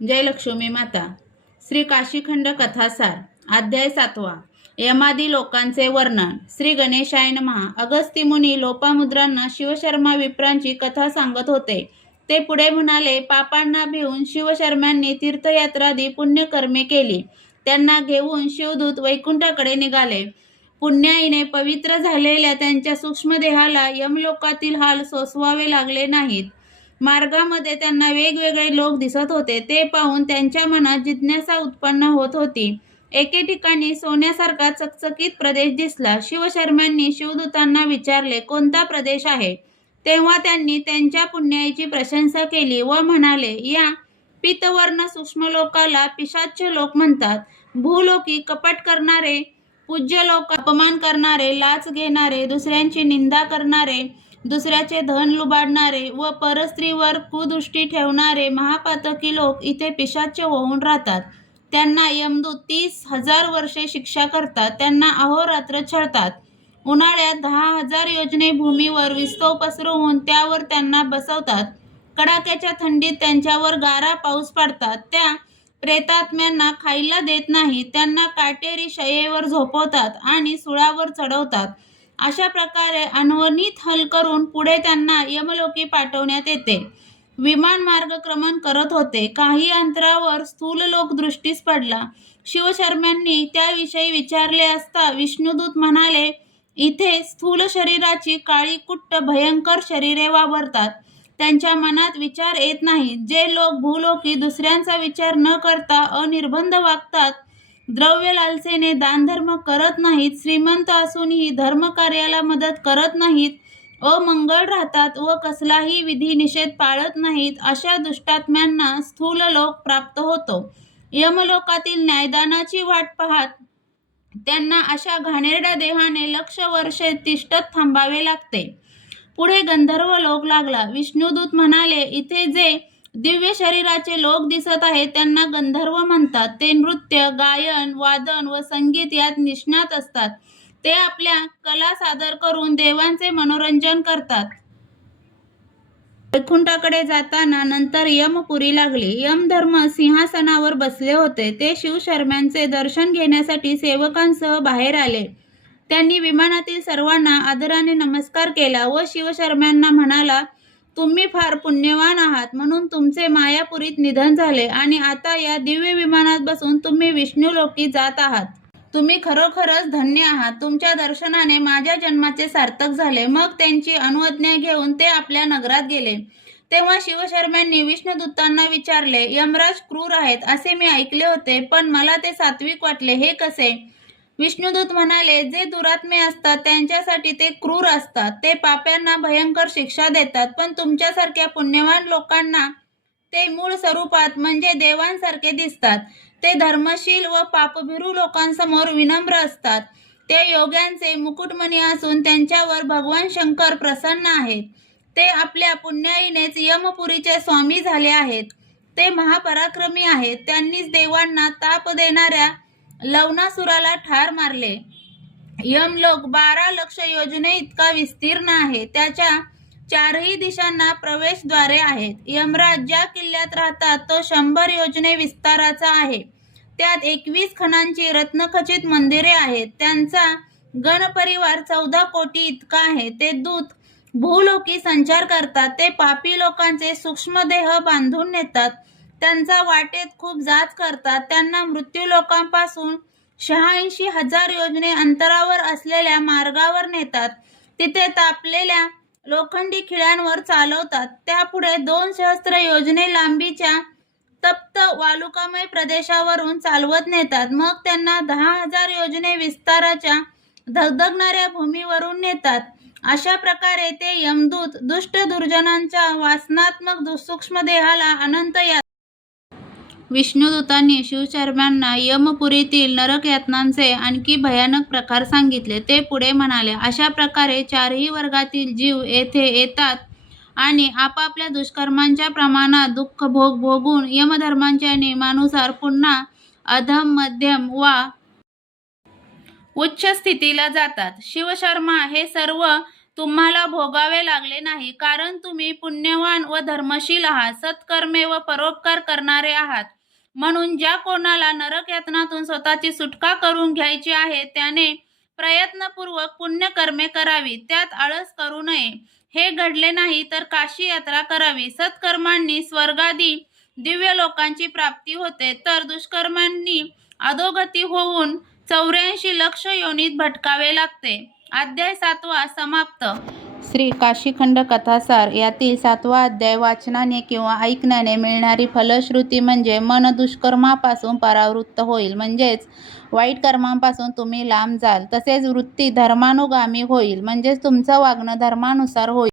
जय लक्ष्मी माता श्री काशीखंड कथासार अध्याय सातवा. यमादी लोकांचे वर्णन. श्री गणेशाय महा अगस्ती मुनी लोपामुद्रांना शिवशर्मा विप्रांची कथा सांगत होते. ते पुढे म्हणाले पापांना भिवून शिवशर्म्यांनी तीर्थयात्रादी पुण्यकर्मे केली. त्यांना घेऊन शिवदूत वैकुंठाकडे निघाले. पुण्याईने पवित्र झालेल्या त्यांच्या सूक्ष्मदेहाला यमलोकातील हाल सोसवावे लागले नाहीत. मार्गामध्ये त्यांना वेगवेगळे लोक दिसत होते ते पाहून त्यांच्या मनात जिज्ञासा उत्पन्न होत होती. एके ठिकाणी सोन्यासारखा चकचकीत प्रदेश दिसला. शिवशर्म्यांनी शिवदूतांना विचारले कोणता प्रदेश आहे? तेव्हा त्यांनी त्यांच्या पुण्याईची प्रशंसा केली व म्हणाले या पितवर्ण सूक्ष्मलोकाला पिशाच्य लोक म्हणतात. भूलोकी कपट करणारे पूज्य लोक अपमान करणारे लाच घेणारे दुसऱ्यांची निंदा करणारे दुसऱ्याचे धन लुबाडणारे व परस्त्रीवर कुदृष्टी ठेवणारे महापातकी लोक इथे पिशाच्य होऊन राहतात. त्यांना यमदूत तीस हजार वर्षे शिक्षा करतात. त्यांना अहोरात्र छळतात. उन्हाळ्यात दहा हजार योजने भूमीवर विस्तव पसरवून त्यावर त्यांना बसवतात. कडाक्याच्या थंडीत त्यांच्यावर गारा पाऊस पाडतात. त्या प्रेतात्म्यांना खायला देत नाही त्यांना काटेरी शयेवर झोपवतात आणि सुळावर चढवतात. अशा प्रकारे अनवनीत हल करून पुढे त्यांना यमलोकी पाठवण्यात येते. विमान मार्गक्रमण करत होते. काही अंतरावर स्थूल लोक दृष्टीस पडला. शिवशर्म्यांनी त्याविषयी विचारले असता विष्णुदूत म्हणाले इथे स्थूल शरीराची काळी कुट्ट भयंकर शरीरे वावरतात. त्यांच्या मनात विचार येत नाही. जे लोक भूलोकी दुसऱ्यांचा विचार न करता अनिर्बंध वागतात द्रव्य लालसेने दानधर्म करत नाहीत श्रीमंत असूनही धर्मकार्याला मदत करत नाहीत अमंगळ राहतात व कसलाही विधी निषेध पाळत नाहीत अशा दुष्टात्म्यांना स्थूल लोक प्राप्त होतो. यमलोकातील न्यायदानाची वाट पाहत त्यांना अशा घाणेरड्या देहाने लक्ष वर्षे तिष्ठत थांबावे लागते. पुढे गंधर्व लोक लागला. विष्णुदूत म्हणाले इथे जे दिव्य शरीराचे लोक दिसत आहेत. त्यांना गंधर्व म्हणतात. ते नृत्य गायन वादन व संगीत यात निष्णात असतात. ते आपल्या कला सादर करून देवांचे मनोरंजन करतात. वैकुंठाकडे जाताना नंतर यमपुरी लागली. यमधर्म सिंहासनावर बसले होते. ते शिवशर्म्यांचे दर्शन घेण्यासाठी सेवकांसह बाहेर आले. त्यांनी विमानातील सर्वांना आदराने नमस्कार केला व शिवशर्म्यांना म्हणाला तुम्ही फार पुण्यवान आहात. म्हणून तुमचे मायापुरीत निधन झाले आणि आता या दिव्य विमानात बसून तुम्ही विष्णुलोकी जात आहात. तुम्ही खरोखरच धन्य आहात. तुमच्या दर्शनाने माझ्या जन्माचे सार्थक झाले. मग त्यांची अनुज्ञा घेऊन ते आपल्या नगरात गेले. तेव्हा शिवशर्म्यांनी विष्णुदूतांना विचारले यमराज क्रूर आहेत असे मी ऐकले होते पण मला ते सात्विक वाटले. हे कसे? विष्णुदूत म्हणाले जे दुरात्मे असतात त्यांच्यासाठी ते क्रूर असतात. ते पाप्यांना भयंकर शिक्षा देतात. पण तुमच्यासारख्या पुण्यवान लोकांना ते मूळ स्वरूपात म्हणजे देवांसारखे दिसतात. ते धर्मशील व पापभिरू लोकांसमोर विनम्र असतात. ते योग्यांचे मुकुटमणी असून त्यांच्यावर भगवान शंकर प्रसन्न आहेत. ते आपल्या पुण्याईनेच यमपुरीचे स्वामी झाले आहेत. ते महापराक्रमी आहेत. त्यांनीच देवांना ताप देणाऱ्या लवणासुराला ठार मारले. यमलोक बारा लक्ष योजने इतका विस्तीर्ण आहे. त्याच्या चारही दिशांना प्रवेशद्वारे आहेत. यमराज ज्या किल्ल्यात राहतात तो शंभर योजने विस्ताराचा आहे. त्यात एकवीस खणांची रत्नखचित मंदिरे आहेत. त्यांचा गणपरिवार चौदा कोटी इतका आहे. ते दूत भूलोकी संचार करतात. ते पापी लोकांचे सूक्ष्मदेह बांधून नेतात. त्यांचा वाटेत खूप जाच करतात. त्यांना मृत्यू लोकांपासून शहाऐंशी हजार योजने अंतरावर असलेल्या मार्गावर नेतात. तिथे तापलेल्या लोखंडी खिळ्यांवर चालवतात. त्यापुढे दोन सहस्त्र योजने लांबीच्या तप्त वालुकामय प्रदेशावरून चालवत नेतात. मग त्यांना दहा हजार योजने विस्ताराच्या धगधगणाऱ्या भूमीवरून नेतात. अशा प्रकारे ते यमदूत दुष्ट दुर्जनांच्या वासनात्मक दु- सूक्ष्म देहाला अनंत या विष्णुदूतांनी शिवशर्म्यांना यमपुरीतील नरकयातनांचे आणखी भयानक प्रकार सांगितले. ते पुढे म्हणाले अशा प्रकारे चारही वर्गातील जीव येथे येतात आणि आपापल्या दुष्कर्मांच्या प्रमाणात दुःख भोग भोगून यमधर्मांच्या नियमानुसार पुन्हा अधम मध्यम वा उच्च स्थितीला जातात. शिवशर्मा हे सर्व तुम्हाला भोगावे लागले नाही. कारण तुम्ही पुण्यवान व धर्मशील आहात. सत्कर्मे व परोपकार करणारे आहात. म्हणून ज्या कोणाला नरक यातनातून स्वतःची सुटका करून घ्यायची आहे त्याने प्रयत्नपूर्वक पुण्यकर्मे करावी. त्यात आळस करू नये. हे घडले नाही तर काशी यात्रा करावी. सत्कर्मांनी स्वर्गादी दिव्य लोकांची प्राप्ती होते. तर दुष्कर्मांनी अधोगती होऊन चौऱ्याऐंशी लक्ष योनीत भटकावे लागते. अध्याय सातवा समाप्त. श्री काशीखंड कथासार यातील सातवा अध्याय वाचनाने किंवा ऐकण्याने मिळणारी फलश्रुती म्हणजे मन दुष्कर्मापासून परावृत्त होईल. म्हणजेच वाईट कर्मांपासून तुम्ही लांब जाल. तसेच वृत्ती धर्मानुगामी होईल. म्हणजेच तुमचं वागणं धर्मानुसार होईल.